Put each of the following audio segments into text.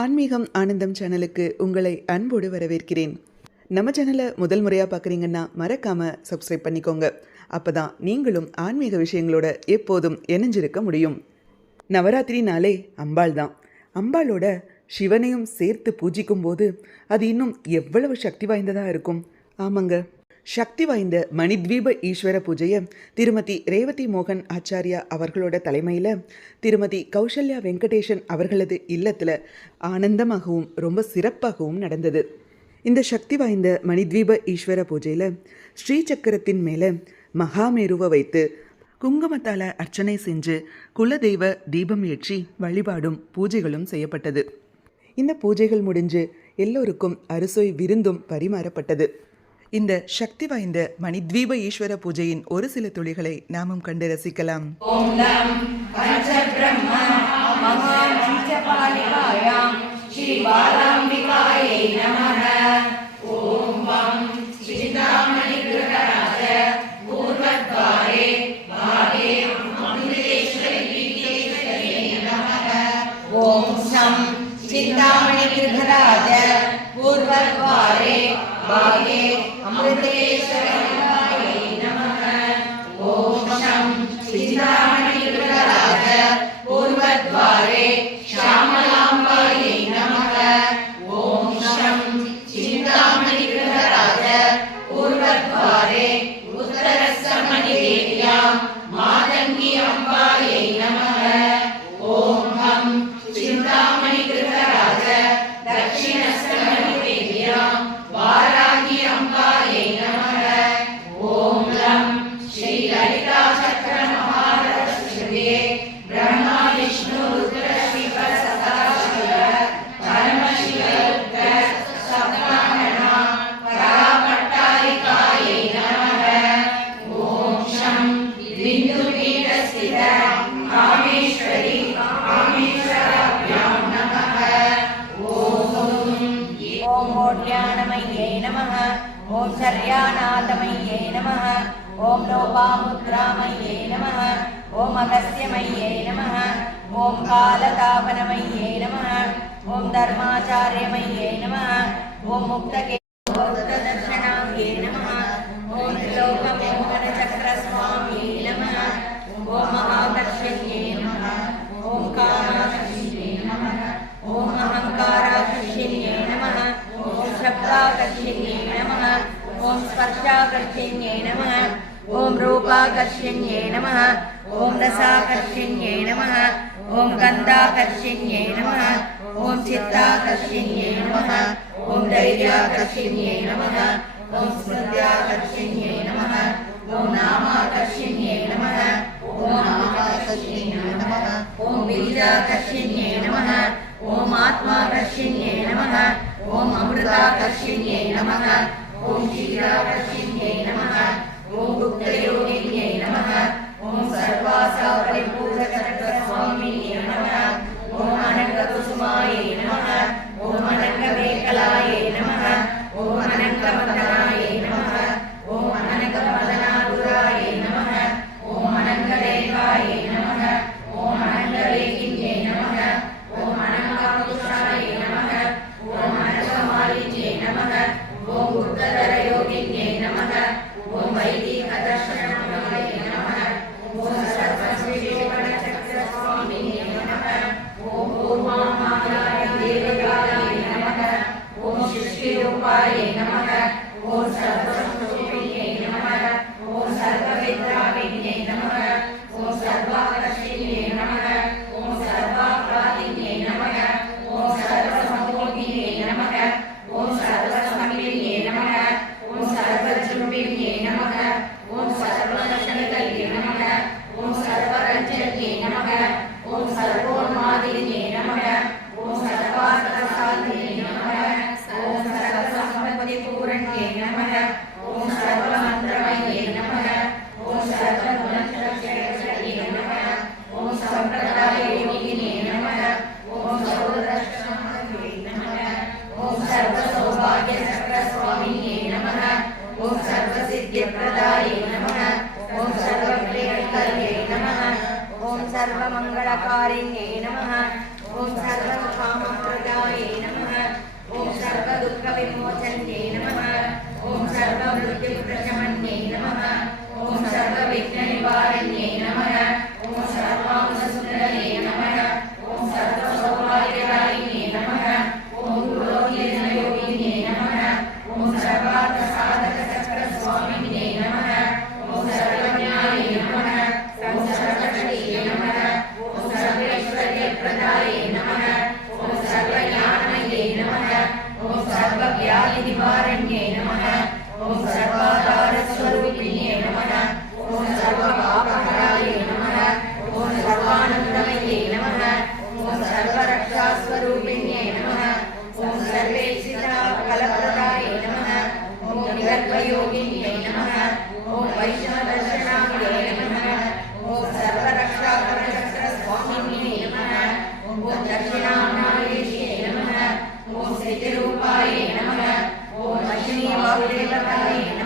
ஆன்மீகம் ஆனந்தம் சேனலுக்கு உங்களை அன்போடு வரவேற்கிறேன். நம்ம சேனலை முதல் முறையாக பார்க்குறீங்கன்னா மறக்காமல் சப்ஸ்கிரைப் பண்ணிக்கோங்க. அப்போ தான் நீங்களும் ஆன்மீக விஷயங்களோட எப்போதும் இணைஞ்சிருக்க முடியும். நவராத்திரி நாளே அம்பாள் தான். அம்பாளோட சிவனையும் சேர்த்து பூஜிக்கும் போது அது இன்னும் எவ்வளவு சக்தி வாய்ந்ததாக இருக்கும்? ஆமாங்க. சக்தி வாய்ந்த மணித்வீப ஈஸ்வர பூஜையை திருமதி ரேவதி மோகன் ஆச்சாரியா அவர்களோட தலைமையில் திருமதி கௌசல்யா வெங்கடேஷன் அவர்களது இல்லத்தில் ஆனந்தமாகவும் ரொம்ப சிறப்பாகவும் நடந்தது. இந்த சக்தி வாய்ந்த மணித்வீப ஈஸ்வர பூஜையில் ஸ்ரீ சக்கரத்தின் மேலே மகாமேருவை வைத்து குங்குமத்தால் அர்ச்சனை செஞ்சு குலதெய்வ தீபம் ஏற்றி வழிபாடும் பூஜைகளும் செய்யப்பட்டது. இந்த பூஜைகள் முடிஞ்சு எல்லோருக்கும் அறுசுவை விருந்தும் பரிமாறப்பட்டது. இந்த சக்தி வாய்ந்த மணித்வீப ஈஸ்வர பூஜையின் ஒரு சில துளிகளை நாமும் கண்டு ரசிக்கலாம். ஸ்ரீ பாலாம்பிகாயை நம ஸ்தித காமேஸ்வரி காமேஸ்வராபியாம் நமः ஓம் ஓம் ஓட்யானமையே நமः ஓம் சர்யாநாதமையே நமः ஓம் லோபாமுத்ராமையே நமः ஓம் அகஸ்தியமையே நமः ஓம் தர்மாச்சாரியமையே நமः ஓம் முக்தகே ఓం స్పర్శాకర్షిణ్యే నమ ఓం రూపాకర్షిణ్యే నమ ఓం రసాకర్షిణ్యే నమ ఓం గంధాకర్షిణ్యే నమ ఓం చిత్తాకర్షిణ్యే నమ ఓం ధైర్యాకర్షిణ్యే నమ ఓం స్మృత్యాకర్షిణ్యే నమ ఓం నామాకర్షిణ్యే నమ ఓం ఆమాకర్షిణ్యే నమ ఓం బీజాకర్షిణ్యే నమ ఓం ఆత్మాకర్షిణ్యే నమ ఓం అమృతాకర్షిణ్యే నమ Yeah. Gracias. फलप्रदाय नमः ॐ विगर्भयोगिन्यै नमः ॐ वैष्णवदर्शनाय नमः ॐ सर्वरक्षाकरचक्रस्वामिन्यै नमः ॐ दक्षिणामणायेशे नमः ॐ सिद्धिरूपाय नमः ॐ मशिनीवायुदेवताय नमः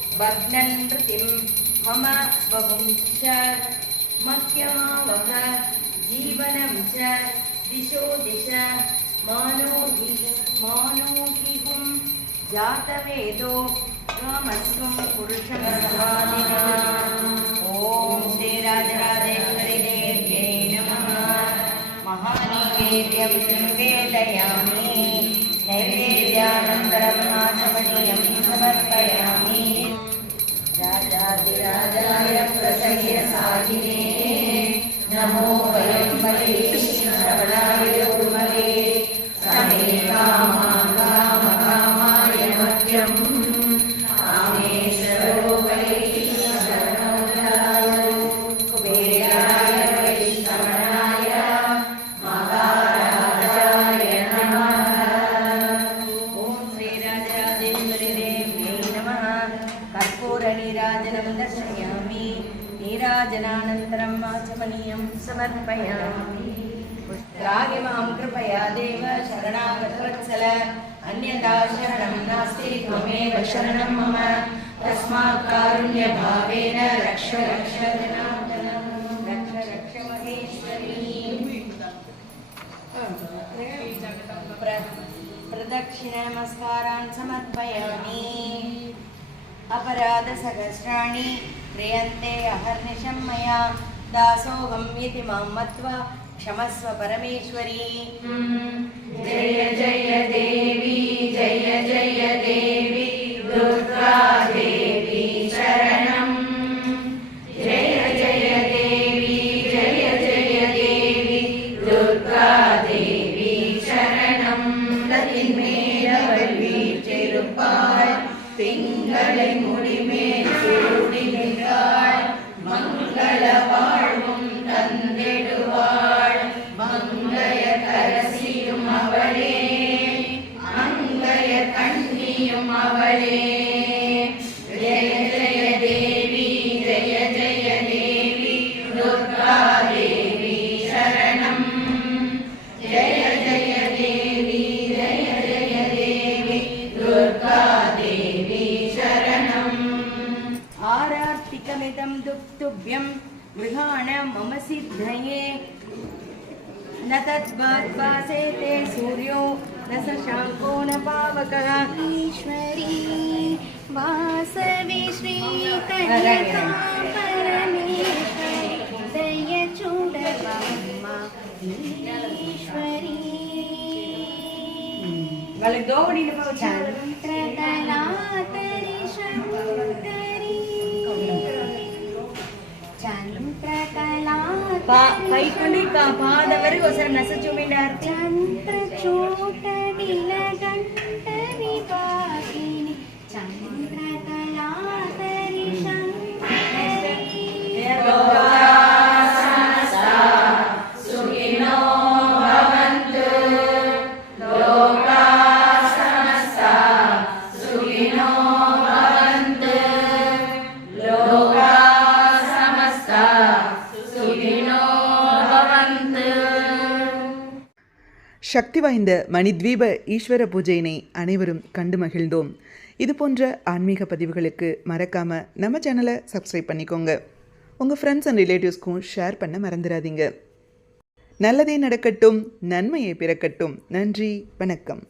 कृतिं मम बहुं च मह्यमावह जीवनं च दिशो दिश मानो मानोहिहुं जातवेदो त्वमस्वं पुरुषं ॐ श्रीराजराजेश्वरि देव्यै नमः। महानैवेद्यं पुत्रागि मां कृपया देव शरणागतवत्सल अन्यथा शरणं नास्ति त्वमेव शरणं मम तस्मात् कारुण्यभावेन रक्ष रक्ष जनार्दनं रक्ष रक्ष महेश्वरी प्र- प्रदक्षिणनमस्कारान् समर्पयामि अपराधसहस्राणि क्रियन्ते अहर्निशं मया दासोऽहं इति मां मत्वा క్షమస్వ పరమేశ్వరి. జయ జయ దేవి జయ జయ దేవి దుర్గా य जय देवि जय जय देवि दुर्गा देवि शरणम् जय जय देवि जय जय देवि दुर्गादेवि शरणम् आरापितमिदं दुःखव्यं गृहाण मम सिद्धये। न तद्वासे ते सूर्यो न शशाङ्को न पावकः ईश्वरी वासवि श्रीकन्यका परमेश्वरी दयचूडवम्मा ईश्वरी వాళ్ళకి దోవడిని चन्द्रकलातरि పై కొన్ని పాదవరి ఒకసారి నచ్చ చూపిండారు చంద్ర చూడ வாய்ந்த மணித்வீப ஈஸ்வர பூஜையினை அனைவரும் கண்டு மகிழ்ந்தோம். இது போன்ற ஆன்மீக பதிவுகளுக்கு மறக்காமல் நம்ம சேனலை சப்ஸ்கிரைப் பண்ணிக்கோங்க. உங்கள் ஃப்ரெண்ட்ஸ் அண்ட் ரிலேட்டிவ்ஸ்க்கும் ஷேர் பண்ண மறந்துடாதீங்க. நல்லதே நடக்கட்டும் நன்மையை பிறக்கட்டும். நன்றி வணக்கம்.